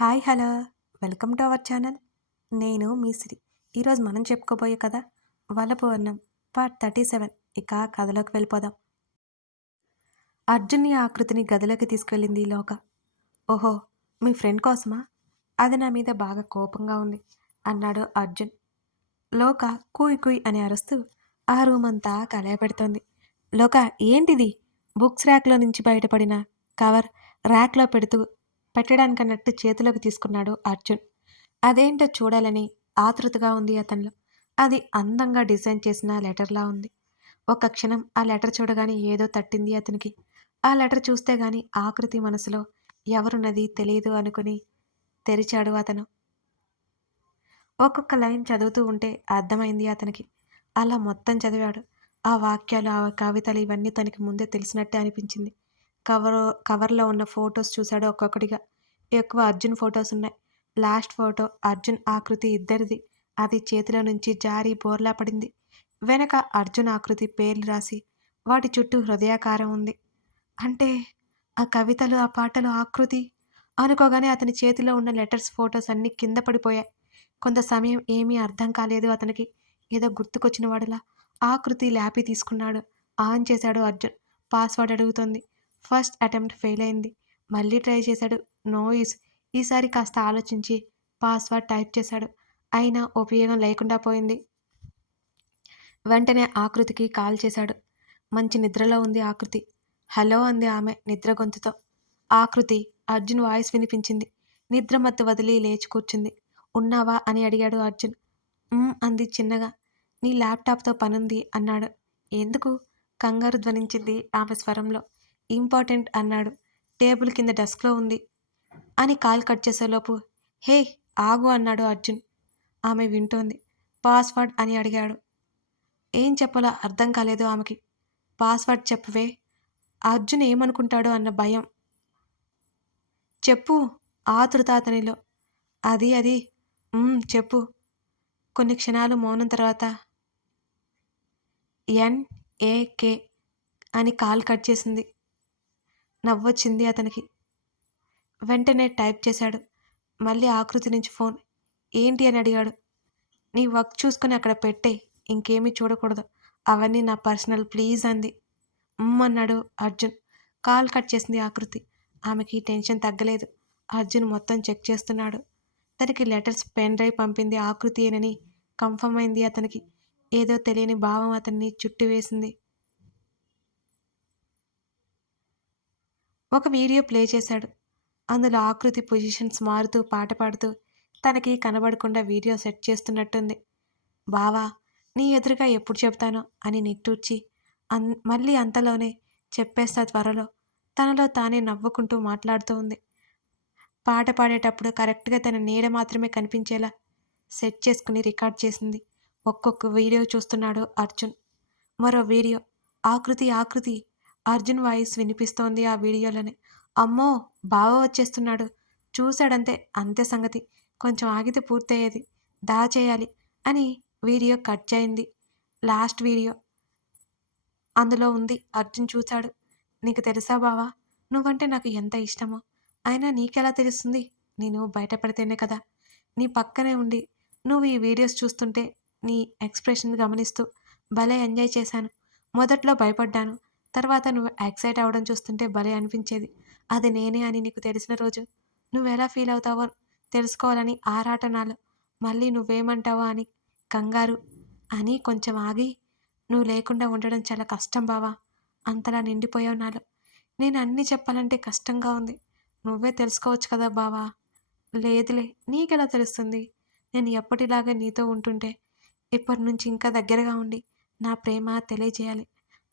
Hi hello. Welcome to our channel. నేను మీ ఈరోజు మనం చెప్పుకోబోయే కథ వలపు వర్ణం పార్ట్ థర్టీ సెవెన్. ఇక కథలోకి వెళ్ళిపోదాం. అర్జున్ని ఆకృతిని గదిలోకి తీసుకెళ్ళింది లోక. ఓహో మీ ఫ్రెండ్ కోసమా? అది నా మీద బాగా కోపంగా ఉంది అన్నాడు అర్జున్. లోక కుయ్ కుయ్ అని అరుస్తూ ఆ రూమ్ అంతా కలయపెడుతోంది. లోక ఏంటిది? బుక్స్ ర్యాక్లో నుంచి బయటపడిన కవర్ ర్యాక్లో పెడుతూ పెట్టడానికన్నట్టు చేతిలోకి తీసుకున్నాడు అర్జున్. అదేంటో చూడాలని ఆతృతగా ఉంది అతనిలో. అది అందంగా డిజైన్ చేసిన లెటర్లా ఉంది. ఒక క్షణం ఆ లెటర్ చూడగానే ఏదో తట్టింది అతనికి. ఆ లెటర్ చూస్తే గాని ఆకృతి మనసులో ఎవరున్నది తెలియదు అనుకుని తెరిచాడు అతను. ఒక్కొక్క లైన్ చదువుతూ ఉంటే అర్థమైంది అతనికి. అలా మొత్తం చదివాడు. ఆ వాక్యాలు ఆ కవితలు ఇవన్నీ తనకి ముందే తెలిసినట్టే అనిపించింది. కవర్ కవర్లో ఉన్న ఫొటోస్ చూశాడు ఒక్కొక్కటిగా. ఎక్కువ అర్జున్ ఫొటోస్ ఉన్నాయి. లాస్ట్ ఫోటో అర్జున్ ఆకృతి ఇద్దరిది. అది చేతిలో నుంచి జారి బోర్లా పడింది. వెనక అర్జున్ ఆకృతి పేర్లు రాసి వాటి చుట్టూ హృదయాకారం ఉంది. అంటే ఆ కవితలు ఆ పాటలు ఆకృతి? అనుకోగానే అతని చేతిలో ఉన్న లెటర్స్ ఫొటోస్ అన్నీ కింద పడిపోయాయి. కొంత సమయం ఏమీ అర్థం కాలేదు అతనికి. ఏదో గుర్తుకొచ్చిన వాడలా ఆకృతి ల్యాపీ తీసుకున్నాడు. ఆన్ చేశాడు అర్జున్. పాస్వర్డ్ అడుగుతోంది. ఫస్ట్ అటెంప్ట్ ఫెయిల్ అయింది. మళ్ళీ ట్రై చేశాడు. నోయిస్ ఈసారి కాస్త ఆలోచించి పాస్వర్డ్ టైప్ చేశాడు. అయినా ఉపయోగం లేకుండా పోయింది. వెంటనే ఆకృతికి కాల్ చేశాడు. మంచి నిద్రలో ఉంది ఆకృతి. హలో అంది ఆమె నిద్ర గొంతుతో. ఆకృతి అర్జున్ వాయిస్ వినిపించింది. నిద్ర మత్తు వదిలి లేచి కూర్చుంది. ఉన్నావా అని అడిగాడు అర్జున్. అంది చిన్నగా. నీ ల్యాప్టాప్తో పనుంది అన్నాడు. ఎందుకు? కంగారు ధ్వనించింది ఆమె స్వరంలో. ఇంపార్టెంట్ అన్నాడు. టేబుల్ కింద డెస్క్లో ఉంది. అని కాల్ కట్ చేసేలోపు హే ఆగు అన్నాడు అర్జున్. ఆమె వింటోంది. పాస్వర్డ్ అని అడిగాడు. ఏం చెప్పాలో అర్థం కాలేదు ఆమెకి. పాస్వర్డ్ చెప్పవే. అర్జున్ ఏమనుకుంటాడో అన్న భయం. చెప్పు ఆతృత అతనిలో అది అది. చెప్పు. కొన్ని క్షణాలు మౌనం తర్వాత. ఎన్ఏకే అని కాల్ కట్ చేసింది. నవ్వొచ్చింది అతనికి. వెంటనే టైప్ చేశాడు. మళ్ళీ ఆకృతి నుంచి ఫోన్. ఏంటి అని అడిగాడు. నీ వర్క్ చూసుకొని అక్కడ పెట్టే ఇంకేమీ చూడకూడదు. అవన్నీ నా పర్సనల్ ప్లీజ్ అంది. అన్నాడు అర్జున్. కాల్ కట్ చేసింది ఆకృతి. ఆమెకి టెన్షన్ తగ్గలేదు. అర్జున్ మొత్తం చెక్ చేస్తున్నాడు. తనకి లెటర్స్ పెన్ డ్రైవ్ పంపింది ఆకృతి ఏనని కన్ఫర్మ్ అయింది అతనికి. ఏదో తెలియని భావం అతన్ని చుట్టి ఒక వీడియో ప్లే చేశాడు. అందులో ఆకృతి పొజిషన్స్ మారుతూ పాట పాడుతూ తనకి కనబడకుండా వీడియో సెట్ చేస్తున్నట్టుంది. బావా నీ ఎదురుగా ఎప్పుడు చెప్తానో అని నిట్టూర్చి అన్ మళ్ళీ అంతలోనే చెప్పేస్తా త్వరలో తనలో తానే నవ్వుకుంటూ మాట్లాడుతూ ఉంది. పాట పాడేటప్పుడు కరెక్ట్గా తన నీడ మాత్రమే కనిపించేలా సెట్ చేసుకుని రికార్డ్ చేసింది. ఒక్కొక్క వీడియో చూస్తున్నాడు అర్జున్. మరో వీడియో ఆకృతి ఆకృతి అర్జున్ వాయిస్ వినిపిస్తోంది ఆ వీడియోలోనే. అమ్మో బావ వచ్చేస్తున్నాడు. చూశాడంతే అంతే సంగతి. కొంచెం ఆగితే పూర్తయ్యేది. దాచేయాలి అని వీడియో కట్ చేయింది. లాస్ట్ వీడియో అందులో ఉంది. అర్జున్ చూశాడు. నీకు తెలుసా బావా నువ్వంటే నాకు ఎంత ఇష్టమో. అయినా నీకెలా తెలుస్తుంది? నేను బయటపడితేనే కదా. నీ పక్కనే ఉండి నువ్వు ఈ వీడియోస్ చూస్తుంటే నీ ఎక్స్ప్రెషన్ గమనిస్తూ భలే ఎంజాయ్ చేశాను. మొదట్లో భయపడ్డాను. తర్వాత నువ్వు ఎక్సైట్ అవ్వడం చూస్తుంటే భలే అనిపించేది. అది నేనే అని నీకు తెలిసిన రోజు. నువ్వు ఎలా ఫీల్ అవుతావో తెలుసుకోవాలని ఆరాట నాలో మళ్ళీ నువ్వేమంటావా అని కంగారు. అని కొంచెం ఆగి నువ్వు లేకుండా ఉండడం చాలా కష్టం బావా. అంతలా నిండిపోయావు నాలో. నేను అన్నీ చెప్పాలంటే కష్టంగా ఉంది. నువ్వే తెలుసుకోవచ్చు కదా బావా. లేదులే నీకెలా తెలుస్తుంది? నేను ఎప్పటిలాగా నీతో ఉంటుంటే ఇప్పటి నుంచి ఇంకా దగ్గరగా ఉండి నా ప్రేమ తెలియజేయాలి.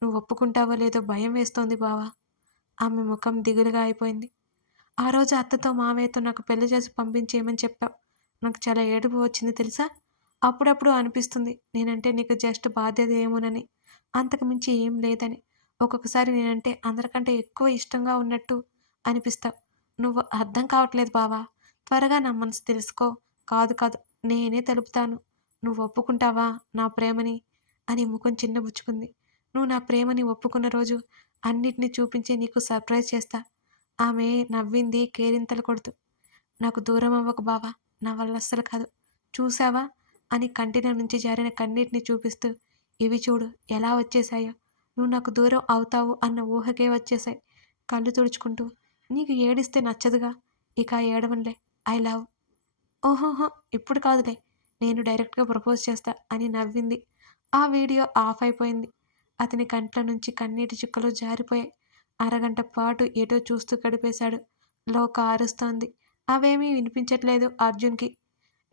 నువ్వు ఒప్పుకుంటావో లేదో భయం వేస్తోంది బావా. ఆమె ముఖం దిగులుగా అయిపోయింది. ఆ రోజు అత్తతో మామయ్యతో నాకు పెళ్ళి చేసి పంపించేయమని చెప్పావు. నాకు చాలా ఏడుపు వచ్చింది తెలుసా? అప్పుడప్పుడు అనిపిస్తుంది. నేనంటే నీకు జస్ట్ బాధ్యత ఏమోనని. అంతకుమించి ఏం లేదని. ఒక్కొక్కసారి నేనంటే అందరికంటే ఎక్కువ ఇష్టంగా ఉన్నట్టు అనిపిస్తావు. నువ్వు అర్థం కావట్లేదు బావా. త్వరగా నా మనసు తెలుసుకో. కాదు కాదు నేనే తెలుపుతాను. నువ్వు ఒప్పుకుంటావా నా ప్రేమని? అని ముఖం చిన్నబుచ్చుకుంది. నువ్వు నా ప్రేమని ఒప్పుకున్న రోజు అన్నిటినీ చూపించి నీకు సర్ప్రైజ్ చేస్తా. ఆమె నవ్వింది కేరింతలు కొడుతూ. నాకు దూరం అవ్వకు బావా నా వల్ల అస్సలు కాదు. చూసావా అని కంటిన నుంచి జారిన కన్నీటిని చూపిస్తూ. ఇవి చూడు ఎలా వచ్చేసాయో నువ్వు నాకు దూరం అవుతావు అన్న ఊహకే వచ్చేసాయి కళ్ళు తుడుచుకుంటూ. నీకు ఏడిస్తే నచ్చదుగా. ఇక ఏడవన్లే. ఐ లవ్ ఓహోహో ఇప్పుడు కాదులే. నేను డైరెక్ట్గా ప్రపోజ్ చేస్తా అని నవ్వింది. ఆ వీడియో ఆఫ్ అయిపోయింది. అతని కంట్ల నుంచి కన్నీటి చుక్కలు జారిపోయాయి. అరగంట పాటు ఏటో చూస్తూ గడిపేశాడు. లోక అరుస్తోంది అవేమీ వినిపించట్లేదు అర్జున్కి.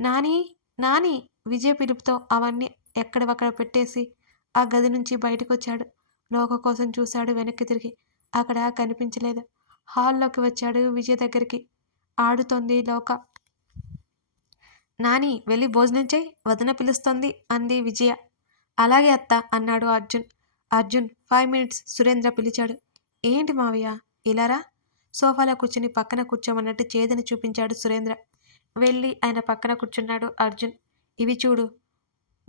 నాని నాని విజయ పిలుపుతో అవన్నీ ఎక్కడవక్కడ పెట్టేసి ఆ గది నుంచి బయటకు వచ్చాడు లోక కోసం చూశాడు వెనక్కి తిరిగి. అక్కడ కనిపించలేదు. హాల్లోకి వచ్చాడు విజయ్ దగ్గరికి. ఆడుతోంది లోక. నాని వెళ్ళి భోజనం చేయి. వదిన పిలుస్తోంది అంది విజయ. అలాగే అత్త అన్నాడు అర్జున్. అర్జున్ ఫైవ్ మినిట్స్ సురేంద్ర పిలిచాడు. ఏంటి మావయ్య ఇలారా సోఫాలో కూర్చుని పక్కన కూర్చోమన్నట్టు చేదని చూపించాడు సురేంద్ర. వెళ్ళి ఆయన పక్కన కూర్చున్నాడు అర్జున్. ఇవి చూడు.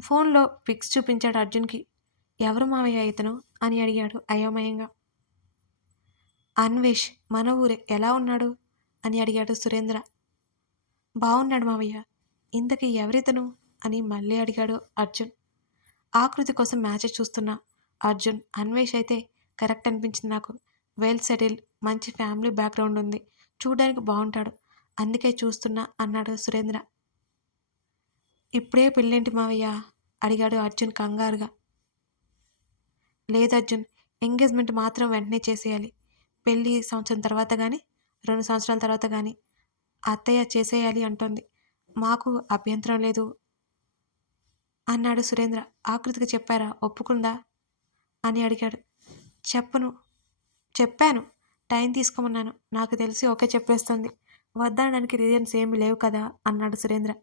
ఫోన్లో పిక్స్ చూపించాడు అర్జున్కి. ఎవరు మావయ్య ఇతను? అని అడిగాడు అయోమయంగా. అన్వేష్ మన ఊరే. ఎలా ఉన్నాడు? అని అడిగాడు సురేంద్ర. బాగున్నాడు మావయ్య. ఇంతకీ ఎవరితను? అని మళ్ళీ అడిగాడు అర్జున్. ఆకృతి కోసం మ్యాచ్ చూస్తున్నా. అర్జున్ అన్వేష్ అయితే కరెక్ట్ అనిపించింది నాకు. వెల్ సెటిల్ మంచి ఫ్యామిలీ బ్యాక్గ్రౌండ్ ఉంది. చూడడానికి బాగుంటాడు. అందుకే చూస్తున్నా అన్నాడు సురేంద్ర. ఇప్పుడే పెళ్ళేంటి మావయ్య? అడిగాడు అర్జున్ కంగారుగా. లేదు అర్జున్ ఎంగేజ్మెంట్ మాత్రం వెంటనే చేసేయాలి. పెళ్ళి సంవత్సరం తర్వాత కానీ రెండు సంవత్సరాల తర్వాత కానీ అత్తయ్య చేసేయాలి అంటోంది. మాకు అభ్యంతరం లేదు అన్నాడు సురేంద్ర. ఆకృతికి చెప్పారా? ఒప్పుకుందా? అని అడిగాడు. చెప్పను. చెప్పాను. టైం తీసుకోమన్నాను. నాకు తెలిసి ఓకే చెప్పేస్తుంది. వద్దనడానికి రీజన్స్ ఏమీ లేవు కదా? అన్నాడు సురేంద్ర.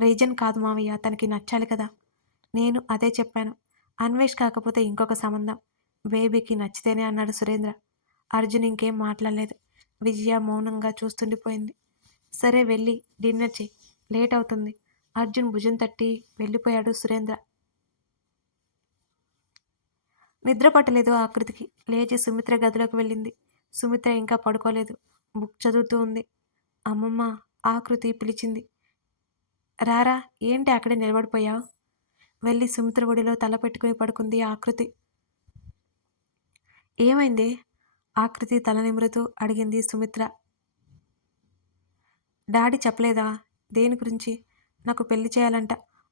రీజన్ కాదు మావయ్య. తనకి నచ్చాలి కదా. నేను అదే చెప్పాను. అన్వేష్ కాకపోతే ఇంకొక సంబంధం. బేబీకి నచ్చితేనే అన్నాడు సురేంద్ర. అర్జున్ ఇంకేం మాట్లాడలేదు. విజయ మౌనంగా చూస్తుండిపోయింది. సరే వెళ్ళి డిన్నర్ చేయి. లేట్ అవుతుంది. అర్జున్ భుజం తట్టి వెళ్ళిపోయాడు సురేంద్ర. నిద్ర పట్టలేదు ఆకృతికి. లేచి సుమిత్ర గదిలోకి వెళ్ళింది. సుమిత్ర ఇంకా పడుకోలేదు. బుక్ చదువుతూ ఉంది. అమ్మమ్మ ఆకృతి పిలిచింది. రారా ఏంటి అక్కడే నిలబడిపోయావు వెళ్ళి సుమిత్ర ఒడిలో తల పెట్టుకుని పడుకుంది ఆకృతి. ఏమైంది? ఆకృతి తల నిమురుతూ అడిగింది సుమిత్ర. డాడీ చెప్పలేదా? దేని గురించి? నాకు పెళ్ళి చేయాలంట.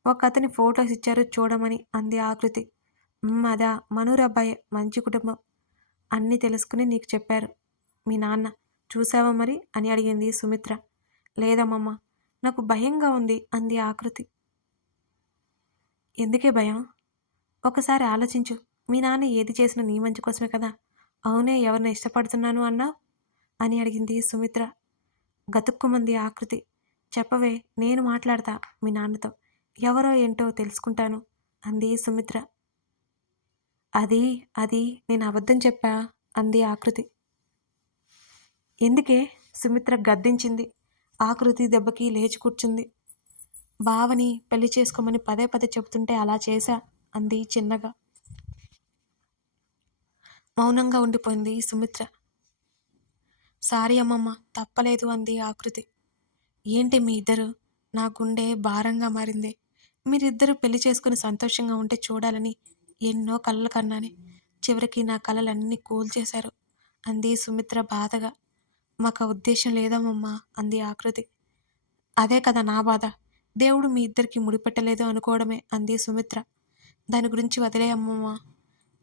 ఒక అతని ఫొటోస్ ఇచ్చారు చూడమని అంది ఆకృతి. అదా. మనూరు మంచి కుటుంబం. అన్నీ తెలుసుకుని నీకు చెప్పారు. మీ నాన్న. చూసావా మరి? అని అడిగింది సుమిత్ర. లేదమ్మమ్మ. నాకు భయంగా ఉంది అంది ఆకృతి. ఎందుకే భయం? ఒకసారి ఆలోచించు. మీ నాన్న ఏది చేసినా నీ మంచి కోసమే కదా. అవునే ఎవరిని ఇష్టపడుతున్నాను అన్నావు? అని అడిగింది సుమిత్ర. గతుక్కుమంది ఆకృతి. చెప్పవే నేను మాట్లాడతా మీ నాన్నతో. ఎవరో ఏంటో తెలుసుకుంటాను అంది సుమిత్ర. అది అది నేను అబద్ధం చెప్పా? అంది ఆకృతి. ఎందుకే? సుమిత్ర గద్దించింది. ఆకృతి దెబ్బకి లేచి కూర్చుంది. బావని పెళ్ళి చేసుకోమని పదే పదే చెబుతుంటే అలా చేశా అంది చిన్నగా. మౌనంగా ఉండిపోయింది సుమిత్ర. సారీ అమ్మమ్మ తప్పలేదు అంది ఆకృతి. ఏంటి మీ ఇద్దరు? నా గుండె భారంగా మారింది. మీరిద్దరూ పెళ్ళి చేసుకుని సంతోషంగా ఉంటే చూడాలని ఎన్నో కలలు కన్నానే. చివరికి నా కలలన్నీ కూల్చేశారు. అంది సుమిత్ర బాధగా. మాకు ఉద్దేశం లేదమ్మమ్మా అంది ఆకృతి. అదే కదా నా బాధ. దేవుడు మీ ఇద్దరికి ముడిపెట్టలేదు అనుకోవడమే అంది సుమిత్ర. దాని గురించి వదిలే అమ్మమ్మ.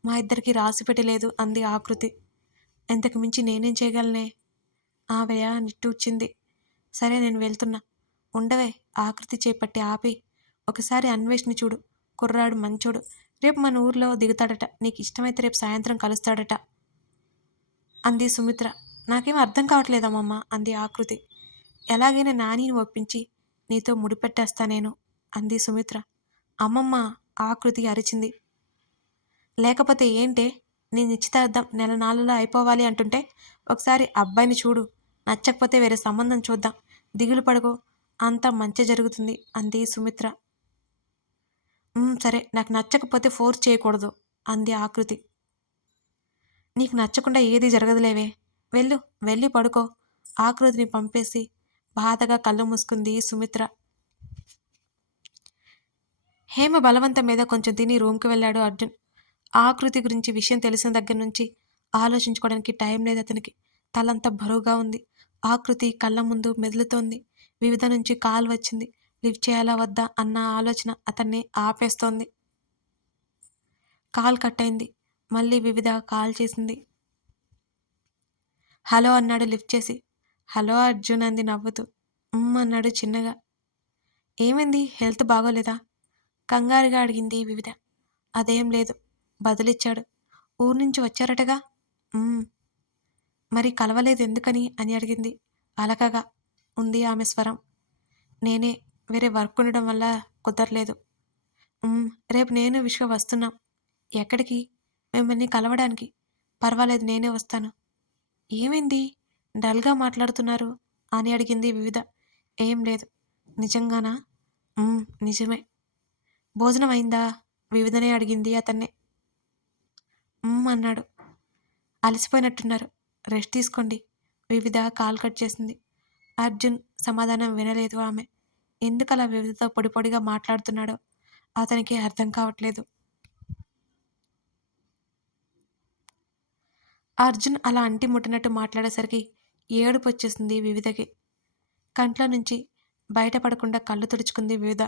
మా ఇద్దరికి రాసి పెట్టలేదు అంది ఆకృతి. ఇంతకు మించి నేనేం చేయగలనే? ఆవయ నిట్టూచింది సరే నేను వెళ్తున్నా. ఉండవే ఆకృతి చేపట్టి ఆపి. ఒకసారి అన్వేషణ చూడు. కుర్రాడు మంచోడు. రేపు మన ఊర్లో దిగుతాడట. నీకు ఇష్టమైతే రేపు సాయంత్రం కలుస్తాడట. అంది సుమిత్ర. నాకేం అర్థం కావట్లేదమ్మమ్మ అంది ఆకృతి. ఎలాగైనా నానిని ఒప్పించి నీతో ముడిపెట్టేస్తా నేను అంది సుమిత్ర. అమ్మమ్మ ఆకృతి అరిచింది. లేకపోతే ఏంటే? నీ నిశ్చితార్థం నెల నాలుగులో అయిపోవాలి అంటుంటే ఒకసారి అబ్బాయిని చూడు. నచ్చకపోతే వేరే సంబంధం చూద్దాం. దిగులు పడుకో. అంతా మంచి జరుగుతుంది అంది సుమిత్ర. సరే నాకు నచ్చకపోతే ఫోర్స్ చేయకూడదు అంది ఆకృతి. నీకు నచ్చకుండా ఏది జరగదులేవే. వెళ్ళు వెళ్ళి పడుకో ఆకృతిని పంపేసి బాధగా కళ్ళు మూసుకుంది సుమిత్ర. హేమ బలవంతం మీద కొంచెం తిని రూమ్కి వెళ్ళాడు అర్జున్. ఆకృతి గురించి విషయం తెలిసిన దగ్గర నుంచి ఆలోచించుకోవడానికి టైం లేదు అతనికి. తలంతా బరువుగా ఉంది. ఆకృతి కళ్ళ ముందు మెదులుతోంది. వివిధ నుంచి కాల్ వచ్చింది. లిఫ్ట్ చేయాలా వద్దా అన్న ఆలోచన అతన్ని ఆపేస్తోంది. కాల్ కట్ అయింది మళ్ళీ వివిధ కాల్ చేసింది. హలో అన్నాడు లిఫ్ట్ చేసి. హలో అర్జున్ అంది నవ్వుతూ. "ఉమ్" అన్నాడు చిన్నగా. ఏమైంది? హెల్త్ బాగోలేదా? కంగారుగా అడిగింది వివిధ. అదేం లేదు. బదులిచ్చాడు. ఊరు నుంచి వచ్చారటగా? మరి కలవలేదు ఎందుకని అని అడిగింది. అలకగా. ఉంది ఆమె స్వరం. నేనే వేరే వర్క్ ఉండడం వల్ల కుదరలేదు. రేపు నేను విశ్వ వస్తున్నాం. ఎక్కడికి? మిమ్మల్ని కలవడానికి. పర్వాలేదు నేనే వస్తాను. ఏమైంది? డల్గా మాట్లాడుతున్నారు అని అడిగింది వివిధ. ఏం లేదు. నిజంగానా? నిజమే. భోజనం అయిందా? వివిధనే అడిగింది అతన్నే. అన్నాడు. అలసిపోయినట్టున్నారు. రెస్ట్ తీసుకోండి. వివిధ కాల్ కట్ చేసింది. అర్జున్ సమాధానం వినలేదు ఆమె. ఎందుకు అలా వివిధతో పొడిపొడిగా మాట్లాడుతున్నాడో అతనికి అర్థం కావట్లేదు. అర్జున్ అలా అంటి ముట్టినట్టు మాట్లాడేసరికి ఏడుపు వచ్చేసింది వివిధకి. కంట్లో నుంచి బయటపడకుండా కళ్ళు తుడుచుకుంది వివిధ.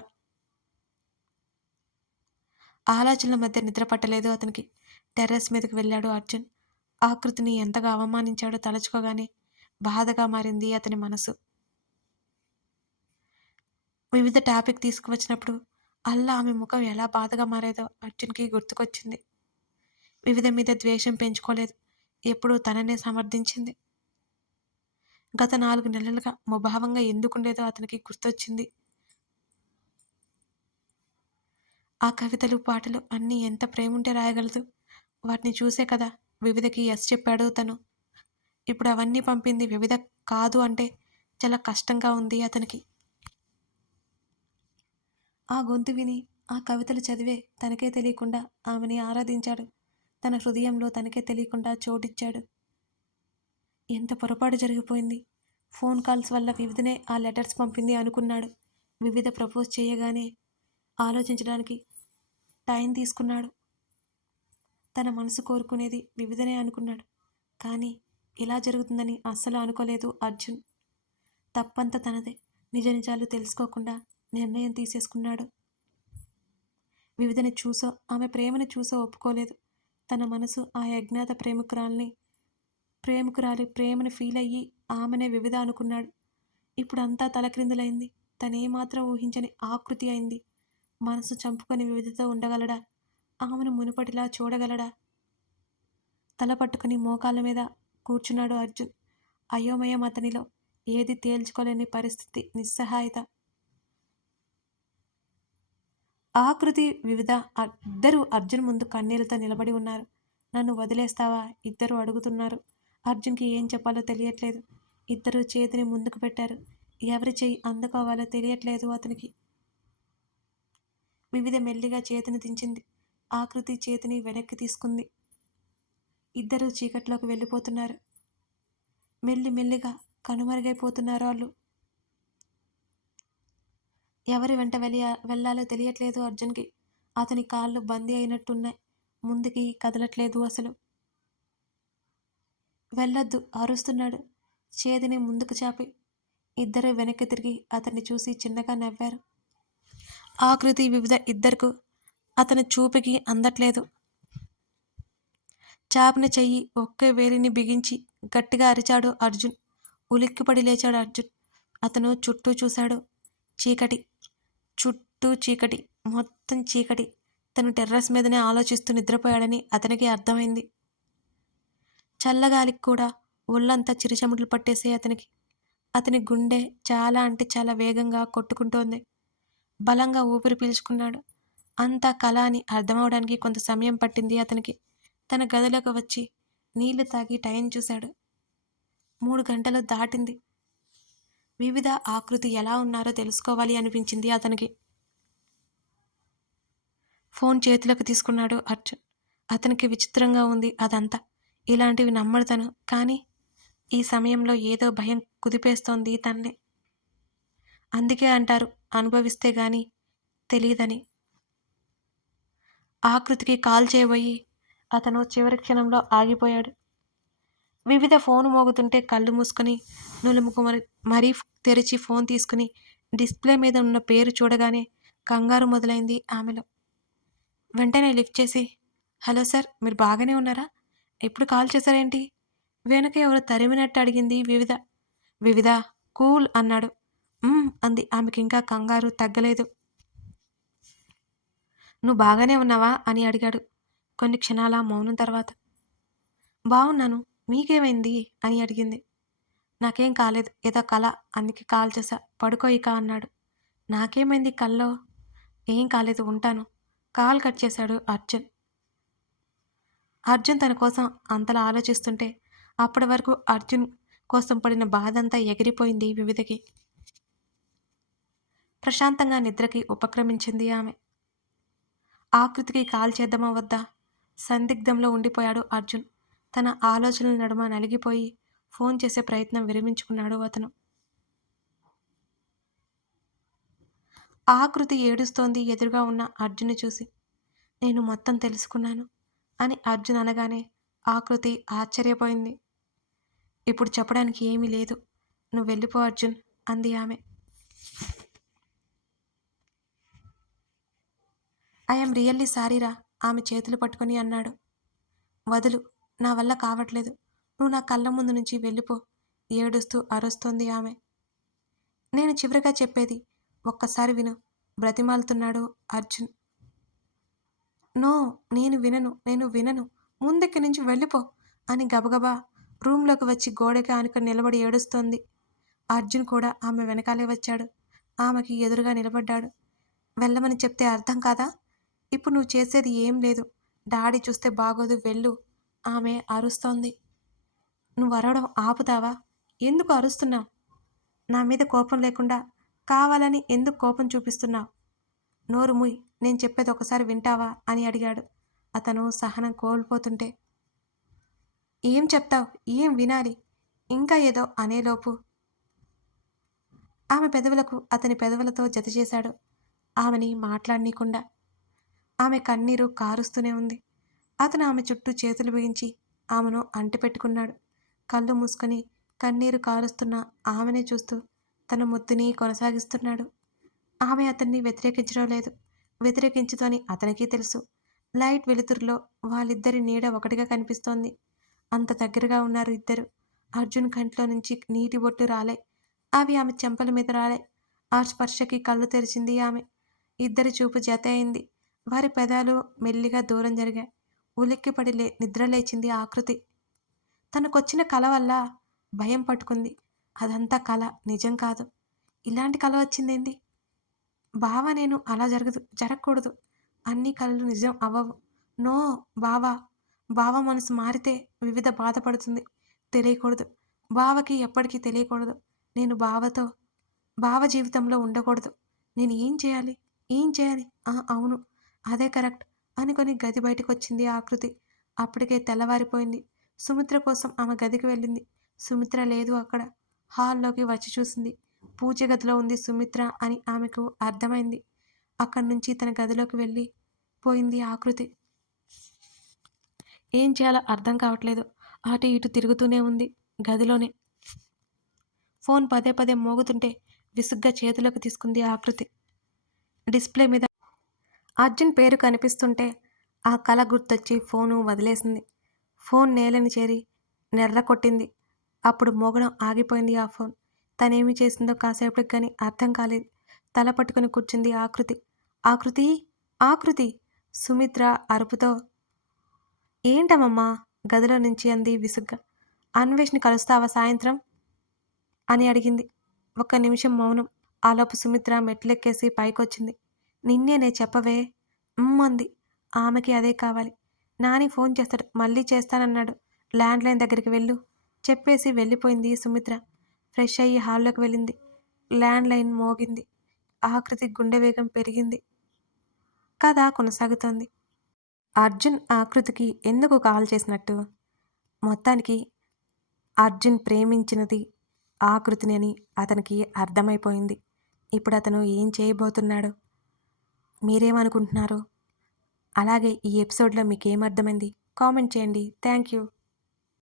ఆలోచనల మధ్య నిద్ర పట్టలేదు అతనికి. టెర్రస్ మీదకి వెళ్ళాడు అర్జున్. ఆకృతిని ఎంతగా అవమానించాడో తలుచుకోగానే బాధగా మారింది అతని మనసు. వివిధ టాపిక్ తీసుకువచ్చినప్పుడు అల్లా ఆమె ముఖం ఎలా బాధగా మారేదో అర్జున్కి గుర్తుకొచ్చింది. వివిధ మీద ద్వేషం పెంచుకోలేదు. ఎప్పుడూ తననే సమర్థించింది. గత నాలుగు నెలలుగా ముభావంగా ఎందుకుండేదో అతనికి గుర్తొచ్చింది. ఆ కవితలు పాటలు అన్నీ ఎంత ప్రేముంటే రాయగలదు. వాటిని చూసే కదా వివిధకి ఎస్ చెప్పాడు తను. ఇప్పుడు అవన్నీ పంపింది వివిధ కాదు అంటే చాలా కష్టంగా ఉంది అతనికి. ఆ గొంతు విని ఆ కవితలు చదివే తనకే తెలియకుండా ఆమెని ఆరాధించాడు. తన హృదయంలో తనకే తెలియకుండా చోటిచ్చాడు. ఎంత పొరపాటు జరిగిపోయింది. ఫోన్ కాల్స్ వల్ల వివిధనే ఆ లెటర్స్ పంపింది అనుకున్నాడు. వివిధ ప్రపోజ్ చేయగానే ఆలోచించడానికి టైం తీసుకున్నాడు. తన మనసు కోరుకునేది వివిధనే అనుకున్నాడు. కానీ ఇలా జరుగుతుందని అస్సలు అనుకోలేదు అర్జున్. తప్పంతా తనదే. నిజ నిజాలు తెలుసుకోకుండా నిర్ణయం తీసేసుకున్నాడు. వివిధని చూసో ఆమె ప్రేమను చూసో ఒప్పుకోలేదు. తన మనసు ఆ అజ్ఞాత ప్రేమికురాల్ని ప్రేమికురాలి ప్రేమను ఫీల్ అయ్యి ఆమెనే వివిధ అనుకున్నాడు. ఇప్పుడు అంతా తలక్రిందులైంది. తనేమాత్రం ఊహించని ఆకృతి అయింది. మనసు చంపుకొని వివిధతో ఉండగలడా? ఆమెను మునుపటిలా చూడగలడా? తల పట్టుకుని మోకాళ్ళ మీద కూర్చున్నాడు అర్జున్. అయోమయం అతనిలో. ఏది తేల్చుకోలేని పరిస్థితి నిస్సహాయత. ఆకృతి వివిధ ఇద్దరు అర్జున్ ముందు కన్నీళ్ళతో నిలబడి ఉన్నారు. నన్ను వదిలేస్తావా? ఇద్దరు అడుగుతున్నారు. అర్జున్కి ఏం చెప్పాలో తెలియట్లేదు. ఇద్దరు చేతిని ముందుకు పెట్టారు. ఎవరి చేయి అందుకోవాలో తెలియట్లేదు అతనికి. వివిధ మెల్లిగా చేతిని దించింది. ఆకృతి చేతిని వెనక్కి తీసుకుంది. ఇద్దరు చీకట్లోకి వెళ్ళిపోతున్నారు. మెల్లి మెల్లిగా కనుమరుగైపోతున్నారు వాళ్ళు. ఎవరి వెంట వెళ్ళి వెళ్ళాలో తెలియట్లేదు అర్జున్కి. అతని కాళ్ళు బందీ అయినట్టున్నాయి. ముందుకి కదలట్లేదు అసలు. వెళ్ళొద్దు అరుస్తున్నాడు. చేతిని ముందుకు చాపి. ఇద్దరు వెనక్కి తిరిగి అతన్ని చూసి చిన్నగా నవ్వారు. ఆకృతి వివిధ ఇద్దరికి అతని చూపుకి అందట్లేదు. చాపిన చెయ్యి ఒక్కే వేలిని బిగించి గట్టిగా అరిచాడు అర్జున్. ఉలిక్కిపడి లేచాడు అర్జున్. అతను చుట్టూ చూశాడు. చీకటి. చుట్టూ చీకటి మొత్తం చీకటి. తను టెర్రస్ మీదనే ఆలోచిస్తూ నిద్రపోయాడని అతనికి అర్థమైంది. చల్లగాలికి కూడా ఒళ్ళంతా చిరుచముట్లు పట్టేసే అతనికి. అతని గుండె చాలా అంటే చాలా వేగంగా కొట్టుకుంటోంది. బలంగా ఊపిరి పీల్చుకున్నాడు. అంతా కళ అని అర్థమవడానికి కొంత సమయం పట్టింది అతనికి. తన గదిలోకి వచ్చి నీళ్ళు తాగి టైం చూశాడు. మూడు గంటలు దాటింది. వివిధ ఆకృతి ఎలా ఉన్నారో తెలుసుకోవాలి అనిపించింది అతనికి. ఫోన్ చేతిలోకి తీసుకున్నాడు అర్జున్. అతనికి విచిత్రంగా ఉంది అదంతా. ఇలాంటివి నమ్మడతను కానీ ఈ సమయంలో ఏదో భయం కుదిపేస్తోంది తన్నే. అందుకే అంటారు అనుభవిస్తే గాని తెలియదని ఆకృతికి కాల్ చేయబోయి అతను చివరి క్షణంలో ఆగిపోయాడు. వివిధ ఫోన్ మోగుతుంటే కళ్ళు మూసుకొని నులుముకు మరి మరీ తెరిచి ఫోన్ తీసుకుని డిస్ప్లే మీద ఉన్న పేరు చూడగానే కంగారు మొదలైంది ఆమెలో. వెంటనే లిఫ్ట్ చేసి హలో సార్ మీరు బాగానే ఉన్నారా? ఎప్పుడు కాల్ చేశారేంటి? వెనక ఎవరు తరిమినట్టు అడిగింది వివిధ. వివిధ కూల్ అన్నాడు. అంది. ఆమెకి ఇంకా కంగారు తగ్గలేదు. నువ్వు బాగానే ఉన్నావా? అని అడిగాడు. కొన్ని క్షణాల మౌనం తర్వాత. బాగున్నాను. మీకేమైంది? అని అడిగింది. నాకేం కాలేదు. ఏదో కళ అందుకే కాల్ చేశా. పడుకో ఇక అన్నాడు. నాకేమైంది కల్లో? ఏం కాలేదు. ఉంటాను. కాల్ కట్ చేశాడు అర్జున్. అర్జున్ తన కోసం అంతలా ఆలోచిస్తుంటే అప్పటి వరకు అర్జున్ కోసం పడిన బాధంతా ఎగిరిపోయింది వివిధకి. ప్రశాంతంగా నిద్రకి ఉపక్రమించింది ఆమె. ఆకృతికి కాల్ చేద్దామా వద్దా? సందిగ్ధంలో ఉండిపోయాడు అర్జున్. తన ఆలోచనల నడుమ నలిగిపోయి ఫోన్ చేసే ప్రయత్నం విరమించుకున్నాడు అతను. ఆకృతి ఏడుస్తోంది ఎదురుగా ఉన్న అర్జున్ని చూసి. నేను మొత్తం తెలుసుకున్నాను అని అర్జున్ అనగానే ఆకృతి ఆశ్చర్యపోయింది. ఇప్పుడు చెప్పడానికి ఏమీ లేదు. నువ్వు వెళ్ళిపో అర్జున్ అంది ఆమె. ఐఎమ్ రియల్లీ సారీరా ఆమె చేతులు పట్టుకొని అన్నాడు. వదులు నా వల్ల కావట్లేదు. నువ్వు నా కళ్ళ ముందు నుంచి వెళ్ళిపో ఏడుస్తూ అరుస్తోంది ఆమె. నేను చివరిగా చెప్పేది ఒక్కసారి విను. బ్రతిమాలుతున్నాడు అర్జున్. నో నేను వినను నేను వినను. ముందెక్కడి నుంచి వెళ్ళిపో అని గబగబా రూమ్లోకి వచ్చి గోడకి ఆనుకొని నిలబడి ఏడుస్తోంది. అర్జున్ కూడా ఆమె వెనకాలే వచ్చాడు. ఆమెకి ఎదురుగా నిలబడ్డాడు. వెళ్ళమని చెప్తే అర్థం కాదా? ఇప్పుడు నువ్వు చేసేది ఏం లేదు. డాడీ చూస్తే బాగోదు వెళ్ళు. ఆమె అరుస్తోంది. నువ్వు అరవడం ఆపుతావా? ఎందుకు అరుస్తున్నావు? నా మీద కోపం లేకుండా కావాలని ఎందుకు కోపం చూపిస్తున్నావు? నోరు ముయ్ నేను చెప్పేది ఒకసారి వింటావా? అని అడిగాడు. అతను సహనం కోల్పోతుంటే ఏం చెప్తావు? ఏం వినాలి? ఇంకా ఏదో అనేలోపు. ఆమె పెదవులకు అతని పెదవులతో జత చేశాడు. ఆమెని మాట్లాడనీకుండా ఆమె కన్నీరు కారుస్తూనే ఉంది. అతను ఆమె చుట్టూ చేతులు బిగించి ఆమెను అంటిపెట్టుకున్నాడు. కళ్ళు మూసుకొని కన్నీరు కారుస్తున్న ఆమెనే చూస్తూ తన ముద్దుని కొనసాగిస్తున్నాడు. ఆమె అతన్ని వ్యతిరేకించడం లేదు. వ్యతిరేకించుతోని అతనికి తెలుసు. లైట్ వెలుతురులో వాళ్ళిద్దరి నీడ ఒకటిగా కనిపిస్తోంది. అంత దగ్గరగా ఉన్నారు ఇద్దరు. అర్జున్ కంట్లో నుంచి నీటి బొట్టు రాలే. అవి ఆమె చెంపల మీద రాలే. ఆ స్పర్శకి కళ్ళు తెరిచింది ఆమె. ఇద్దరి చూపు జత అయింది. వారి పెదాలు మెల్లిగా దూరం జరిగాయి. ఉలిక్కిపడి లే నిద్ర లేచింది ఆకృతి. తనకొచ్చిన కల వల్ల భయం పట్టుకుంది. అదంతా కళ నిజం కాదు. ఇలాంటి కళ వచ్చిందేంది? బావా నేను అలా జరగదు జరగకూడదు. అన్ని కళలు నిజం అవ్వవు. నో బావా. బావ మనసు మారితే వివిధ బాధపడుతుంది. తెలియకూడదు. బావకి ఎప్పటికీ తెలియకూడదు. నేను బావతో బావ జీవితంలో ఉండకూడదు. నేను ఏం చేయాలి? ఏం చేయాలి? ఆ, అవును. అదే కరెక్ట్ అనుకొని గది బయటకు వచ్చింది ఆకృతి. అప్పటికే తెల్లవారిపోయింది. సుమిత్ర కోసం ఆమె గదికి వెళ్ళింది. సుమిత్ర లేదు అక్కడ. హాల్లోకి వచ్చి చూసింది. పూజ గదిలో ఉంది సుమిత్ర అని ఆమెకు అర్థమైంది. అక్కడి నుంచి తన గదిలోకి వెళ్ళి పోయింది ఆకృతి. ఏం చేయాలో అర్థం కావట్లేదు. అటు ఇటు తిరుగుతూనే ఉంది గదిలోనే. ఫోన్ పదే పదే మోగుతుంటే విసుగ్గా చేతిలోకి తీసుకుంది ఆకృతి. డిస్ప్లే మీద అర్జున్ పేరు కనిపిస్తుంటే ఆ కళ గుర్తొచ్చి ఫోను వదిలేసింది. ఫోన్ నేలని చేరి నెర్ర కొట్టింది. అప్పుడు మోగడం ఆగిపోయింది ఆ ఫోన్. తనేమి చేసిందో కాసేపటికి కానీ అర్థం కాలేదు. తల పట్టుకుని కూర్చుంది ఆకృతి. ఆకృతి? ఆకృతి? సుమిత్ర అరుపుతో ఏంటమ్మమ్మా గదిలో నుంచి అంది విసుగ్గా. అన్వేష్ని కలుస్తావా సాయంత్రం? అని అడిగింది. ఒక్క నిమిషం మౌనం. ఆలోపు సుమిత్ర మెట్లెక్కేసి పైకొచ్చింది. నిన్నే నే చెప్పవే? "ఉమ్" అంది. ఆమెకి అదే కావాలి. నాని ఫోన్ చేస్తాడు. మళ్ళీ చేస్తానన్నాడు. ల్యాండ్ లైన్ దగ్గరికి వెళ్ళు. చెప్పేసి వెళ్ళిపోయింది సుమిత్ర. ఫ్రెష్ అయ్యి హాల్లోకి వెళ్ళింది. ల్యాండ్ లైన్ మోగింది. ఆకృతి గుండె వేగం పెరిగింది. కథ కొనసాగుతోంది. అర్జున్ ఆకృతికి ఎందుకు కాల్ చేసినట్టు? మొత్తానికి అర్జున్ ప్రేమించినది ఆకృతిని అని అతనికి అర్థమైపోయింది. ఇప్పుడు అతను ఏం చేయబోతున్నాడు? మీరేమనుకుంటున్నారు? అలాగే ఈ ఎపిసోడ్లో మీకేమర్థమైంది కామెంట్ చేయండి. Thank you.